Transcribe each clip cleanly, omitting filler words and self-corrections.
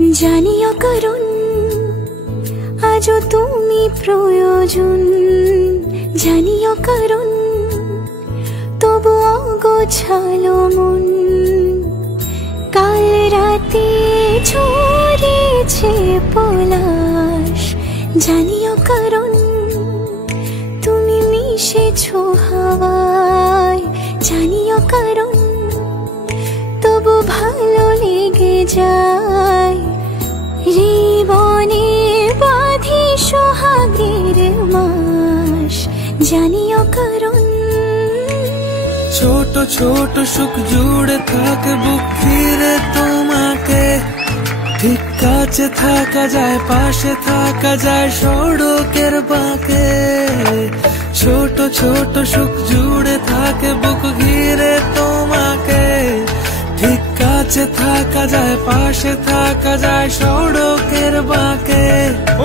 জানিও কারণ আজও তুমি প্রয়োজন, জানিও কারণ তবু অগোছালো মন। কাল রাতে ঝরেছে পলাশ, জানিও কারণ তুমি মিশেছো হাওয়ায়, জানিও কারণ তবু ভালো লেগে যায়। জীবনে বাঁধি সোহাগের মাস, জানিও কারণ ছোট ছোট সুখ জুড়ে থাকে বুক ঘিরে তোমাকে। ঠিক কাছে থাকা যায়, পাশে থাকা যায় সড়কের বাঁকে। ছোট ছোট সুখ জুড়ে থাকে বুক ঘিরে তোমাকে। ঠিক কাছে থাকা যায়, পাশে থাকা যায় সড়কের বাঁকে।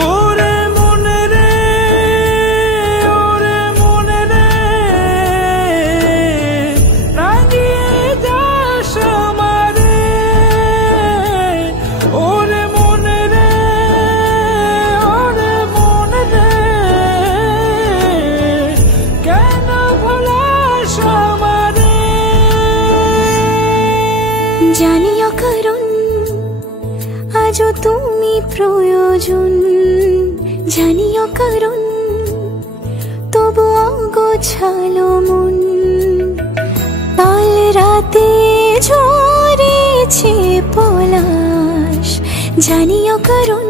ওরে মনে রে, ওরে মনে রে, রাঙিয়ে যাস আমারে। ওরে মনে রে, ওরে মনে রে, কেন ভোলাস আমারে। জানিও কারণ আজও তুমি প্রয়োজন, জানিও কারণ তবু অগোছালো মন। কাল রাতে ঝরেছে পলাশ, জানিও কারণ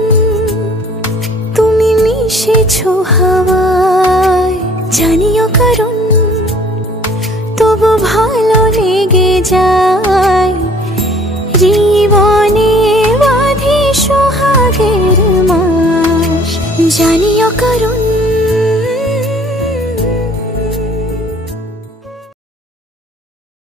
তুমি মিশেছো হাওয়ায়, জানিও কারণ তবু ভালো লেগে যায়। জীবনে বাঁধি সোহাগের মাস, জানিও কারণ